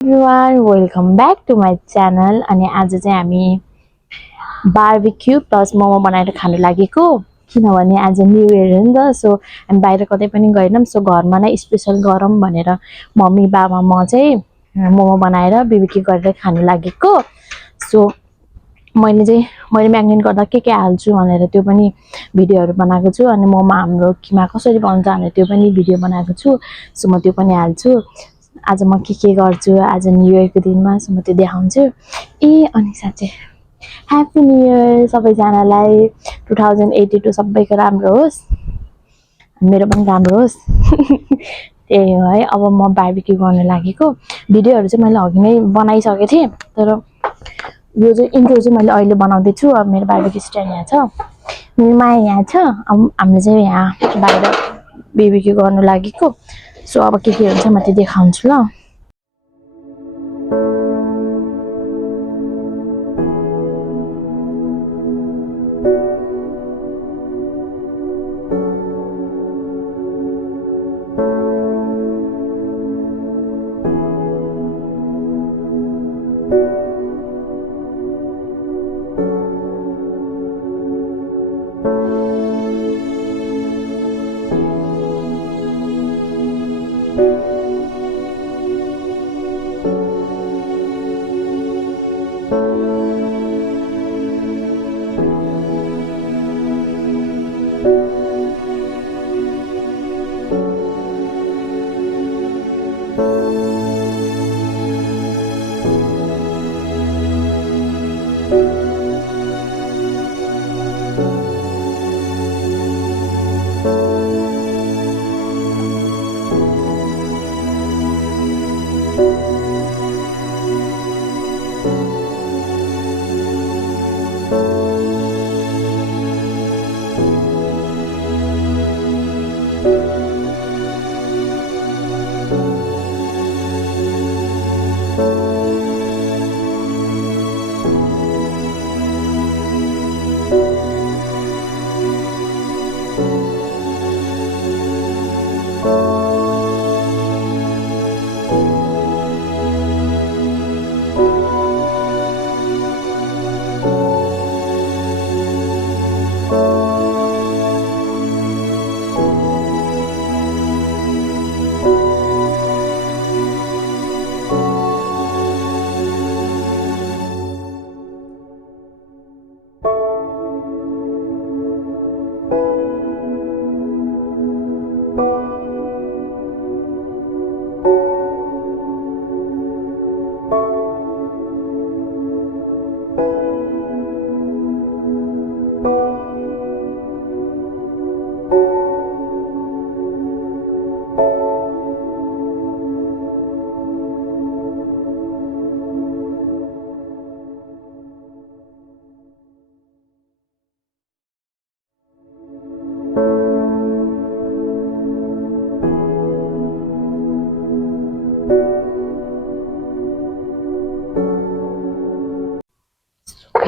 Everyone, welcome back to my channel. अनि आज चाहिँ हामी बार्बिक्यू प्लस मोमो बनाएर खान लागेको किनभने आज न्यू इयर हो नि त सो हामी बाहिर कतै पनि गएनौं सो घरमा नै स्पेशल गरम भनेर मम्मी बाबा म चाहिँ मोमो बनाएर बीबीक्यू गरेर खान लागेको सो मैले म्याग्नेट गर्दा के हाल्छु भनेर त्यो पनि भिडियोहरु बनाएको छु अनि मोमो हाम्रो किमा कसरी बनाउँछ भनेर त्यो पनि भिडियो बनाएको छु सो म त्यो पनि हाल्छु आज म के गर्छु आज न्यू इयरको दिनमा सो म त्यो देखाउँछु अनि साथै ह्यापी न्यू इयर सबैजनालाई 2082 सबैको राम्रो होस् मेरो पनि राम्रो होस् त्यही हो है अब म बार्बिक्यू गर्न लागेको भिडियोहरु चाहिँ मैले अघि नै बनाइसके थिए तर यो चाहिँ इन्ट्रो चाहिँ मैले अहिले बनाउँदै छु अब मेरो बार्बिक्यू स्ट्यान्ड यहाँ छ मेरो माया यहाँ छ अब हामीले चाहिँ यहाँ बाहिर बार्बिक्यू गर्न लागेको सो अब के हुन्छ म त्यो देखाउँछु ल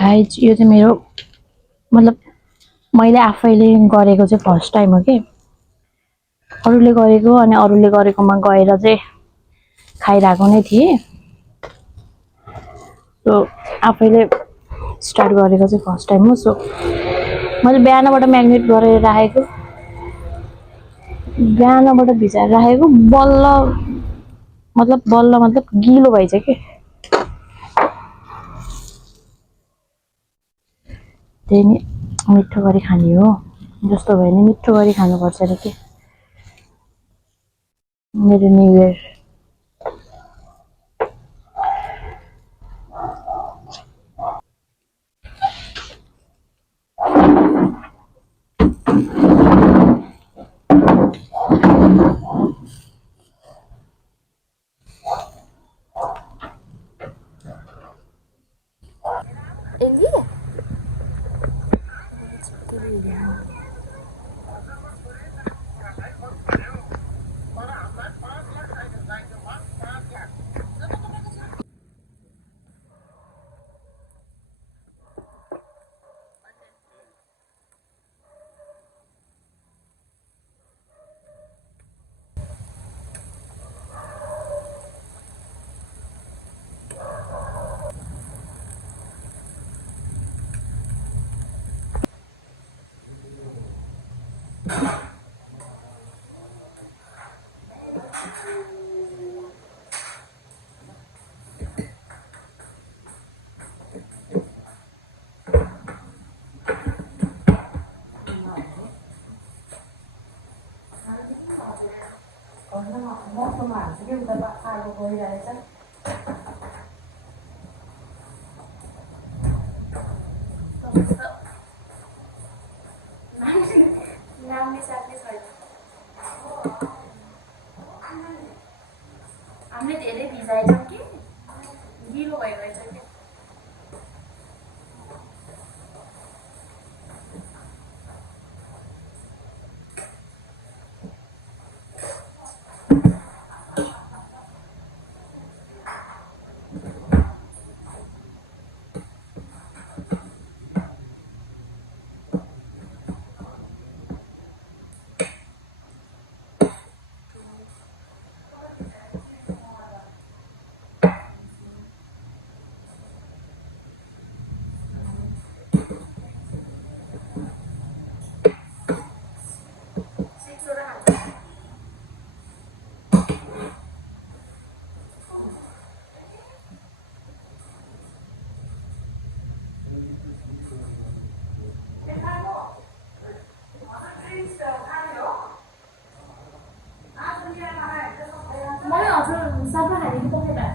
गाइज यो चाहिँ मेरो मतलब मैले आफैले गरेको चाहिँ फर्स्ट टाइम हो के अरूले गरेको अनि अरूले गरेकोमा गएर चाहिँ खाइरहेको नै थिए सो आफैले स्टार्ट गरेको चाहिँ फर्स्ट टाइम हो सो मैले बिहानबाट म्याग्नेट गरेर राखेको बिहानबाट भिजाएर राखेको बल्ल मतलब गिलो भइसक्यो त्यही नि मिठो गरी खाने हो जस्तो भयो नि मिठो गरी खानुपर्छ रे के मेरो न्यू इयर त आगो गइरहेछ नाम्ने साथी छैन हामीले धेरै भिजाएछौँ कि गिलो भइरहेछ कि मलाई हजुर सबै हालेको पकाइदा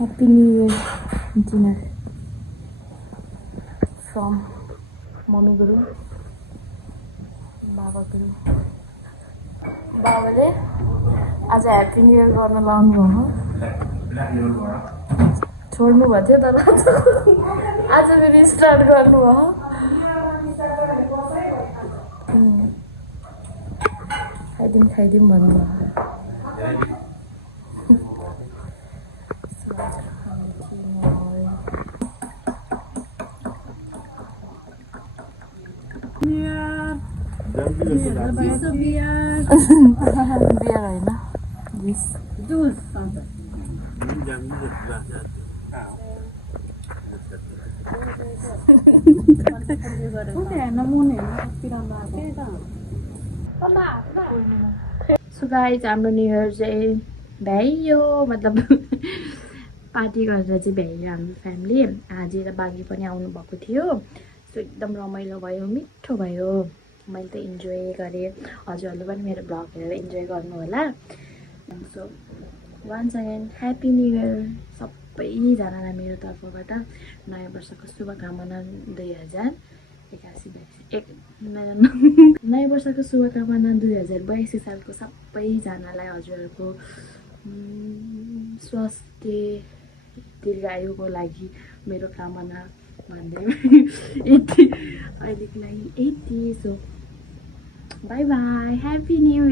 Happy New Year dinner from Mommy Guru, Baba Guru. बाबाले आज ह्याप्पी न्यु इयर गर्न लाउनु हो छोड्नु भएको थियो तर आज फेरि स्टार्ट गर्नु हो खाइदिउँ भन्नु बियर होइन सो गाइज हाम्रो न्यु इयर चाहिँ भ्याइयो मतलब पार्टी गरेर चाहिँ भ्याइयो हाम्रो फ्यामिली आज र बाघी पनि आउनुभएको थियो सो एकदम रमाइलो भयो मिठो भयो मैले त इन्जोय गरेँ हजुरहरूले पनि मेरो भ्लग हेरेर इन्जोय गर्नु होला so once again happy new year सबैजनालाई मेरो तर्फबाट नयाँ वर्षको शुभकामना 2081 नयाँ वर्षको शुभकामना 2082 सालको सबैजनालाई हजुरहरूको स्वास्थ्य दीर्घायुको लागि मेरो कामना भन्दै यति अहिलेको लागि यति so by by happy new